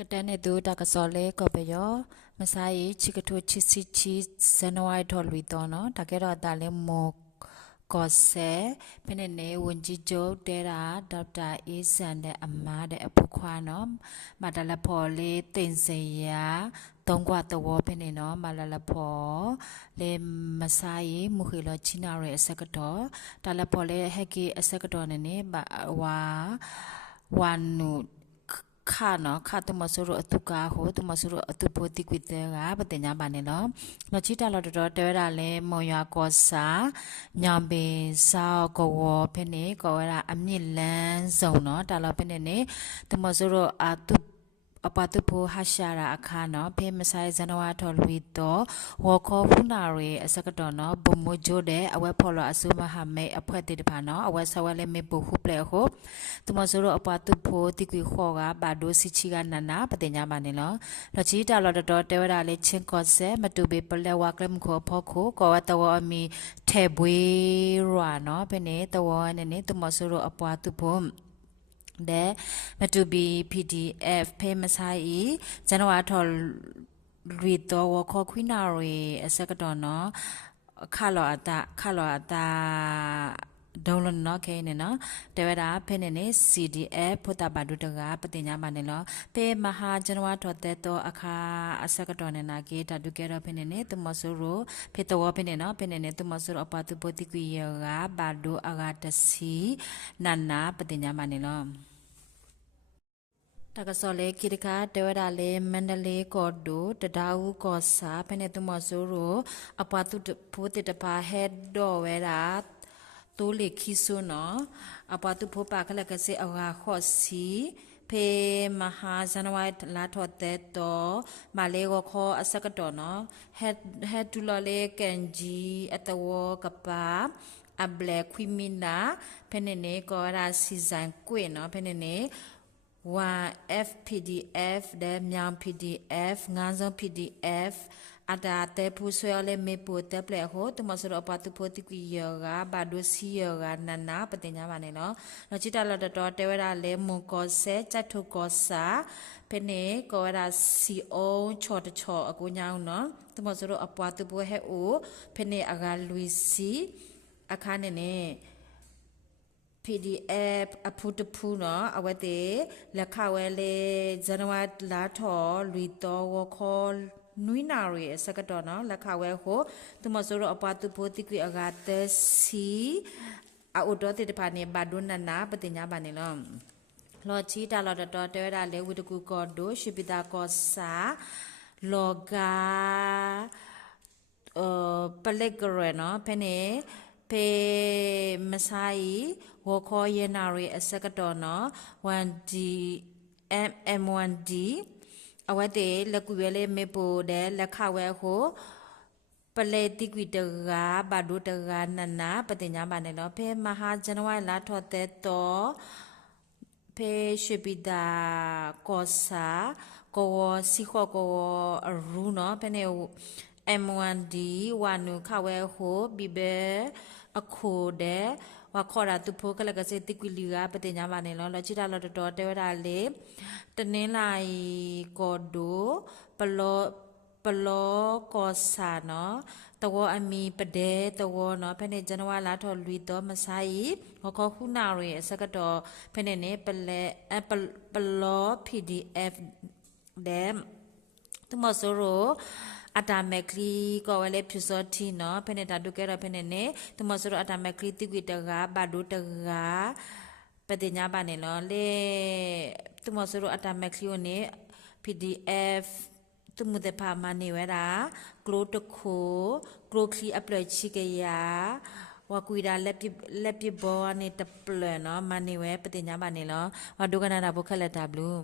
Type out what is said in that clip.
ကတန်းနဲ့သူတကစော်လဲကောပယောမဆိုင်ချီကထိုချီစီချီဇန်နဝါရီထော်လူတော်နော်တကယ်တော့ဒါလဲမောကောဆဲဖနေနေဝန်ကြီးချုပ်တဲတာဒေါက်တာအေးစန်တဲ့အမားတဲ့အဖခွာနော်မတလဖော်လေးတင်စရာသုံးကွာတော်ဖနေနော်မလလဖော်လေမဆိုင်မူခီလောချီနာရဲ့အစကတော်တလဖော်လေဟက်ကီအစကတော်နဲ့ဝါနုခါနော်ခါတမဆရအတုကာဟိုတမဆရအတုပိုတိကွေတဲကပတင်ညာပါနေနော်နော်ချီတလော်တော်တဲရလဲမော်ရွာကောစာညံပင်စောက်ကောဝဖနေကောရအမြင့်လန်းစုံနော်တလော်ဖနေနေတမဆရအတုအပတုဖိုဟာရှာရာအခါနော်ဖေမဆိုင်ဇန်နဝါထော်လူတော့ဝခေါ်ဖုနာရီအစကတော်နော်ဘုံမဂျိုတဲ့အဝဲဖော်လို့အဆူမဟာမေအဖွဲတိတဖာနော်အဝဲဆဝဲလဲမေပုခုပလေခုတမဆိုရအပတုဖိုတိကွေခေါ်ကဘာဒိုစီချီကနနာပတင်ညာပါနေလောလချီတာလော်တော်တဲဝရလေးချင်းကော့ဆဲမတူပေပလဲဝကလမ်ခေါ်ဖော်ခုကောတော်အမီထဲဘွေရွာနော်ဖနေတော်နဲ့တမဆိုရအပတုဖိုတဲ့မတူဘီ PDF ဖေးမဆိုင်ဇန်နဝါထော်ရီတော်ဝခေါ်ခွိနာရီအစကတော်နော်ခါလောအတာဒေါလနော်ခဲနေနော်တဲဝတာဖဲနေနေ CDF ဖုတာဘာဒုတကပတင်ညာမနေလောပေမဟာဇန်နဝါထော်တဲ့တော့အခါအစကတော်နေနာကေတတုကေရဖဲနေနေတမဆူရိုဖေတော်ဖဲနေနော်ဖဲနေနေတမဆူရအပတုပတိကွေရကဘာဒိုအဂတစီနန္နာပတင်ညာမနေလောတကစောလေကိရကတေဝဒါလေမန္တလေးကောဒိုတဒါဝကောစာဖနေတမဆိုရိုအပတုဖိုတေတပါဟက်ဒိုဝဲရာတိုးလေခိဆုနော်အပတုဖိုပါခလကစေအဂါခော့စီဖေမဟာဇန်နဝါရီလာထော်တဲ့တော့မလေးကိုခေါ်အစကတော်နော်ဟက်ဒူလလေကန်ဂျီအတဝကပါအဘလက်ခွီမီနာဖနေနေကောရာစီဇန်ကွေနော်ဖနေနေ 1FPDF တဲ့မြောင် PDF ငန်းစုံ PDF အတာတဲ့ဖူဆွဲလဲမေပိုတက်ပလက်ဟိုတမဆရပတုဖိုတိကွေယောကဘာဒိုစီယောကနနာပတင်ညာပါနေနော်နော်ချီတလတော်တဲဝရလဲမွန်ကောဆဲချက်ထုကောစာဖနေကောရစီအိုချော့တချော့အကူညောင်းနော်တမဆရအပွားတုဖိုဟဲအိုဖနေအဂါလူစီအခါနေနေ PDF အဖုတဖူနော်အဝတ်တေလက်ခဝဲလေဇန်နဝါလာထော်လူတော်ဝခေါ်နွိနာရီစကတော်နော်လက်ခဝဲဟိုသူမဆိုရအပတုဖိုတိကွေအဂါတစီအိုတော်တေတဖာနေဘာဒွန်းနာပတင်ညာပါနေလောလောချီတာလော်တော်တဲရလေဝိတကူကောဒိုရှိပိတာကောစာလောဂါပလက်ဂရနော်ဖနေပေမဆိုင်ဝခေါ်ရနာရီအစကတော်နော် 1D MM1D အဝတ်တေလက်ကူရဲလေးမေပိုတဲ့လက်ခဝဲကိုပလေတိကွီတကဘာဒုတကနနာပတင်ညာပါနေလို့ဖေမဟာဇန်နဝါရီလာထော်တဲ့တော့ဖေရှိပိတာကောစာကောစီခေါ်ကောရူနော်ဖနေ M1D ဝါနုခဝဲကိုဘီဘေအခုတဲ့ဝါခေါ်တာသူဖိုးကလကစေတိကွီလီကပတင်ညာပါနေလောချီတာလော်တော်တဲဝတာလေတနင်းလိုက်ကောဒိုပလောကောစာနော်တဝအမီပဒဲတဝနော်ဖနေဇန်နဝါလာထော်လူတော်မဆိုင်ဟောခခုနာရီအစကတော့ဖနေနေပလော PDF ဒဲသူမဆိုရိုအတာမက်ကလီကောဝဲလေဖြူစောတီနော်ဖနေတာဒုကဲရဖနေနေတမဆရအတာမက်ကလီတိကွေတကဘာဒုတကပတိညာပါနေလောလေတမဆရအတာမက်ကလီကိုနေ PDF တမှုတဲ့ပါမနေဝဲတာကလိုတခိုကလိုခလီအပလက်ချီကရဝကွေတာလက်ပြဘောနေတပလနော်မနေဝဲပတိညာပါနေလောဝဒုကနာတာဘုခလက်တာဘလူး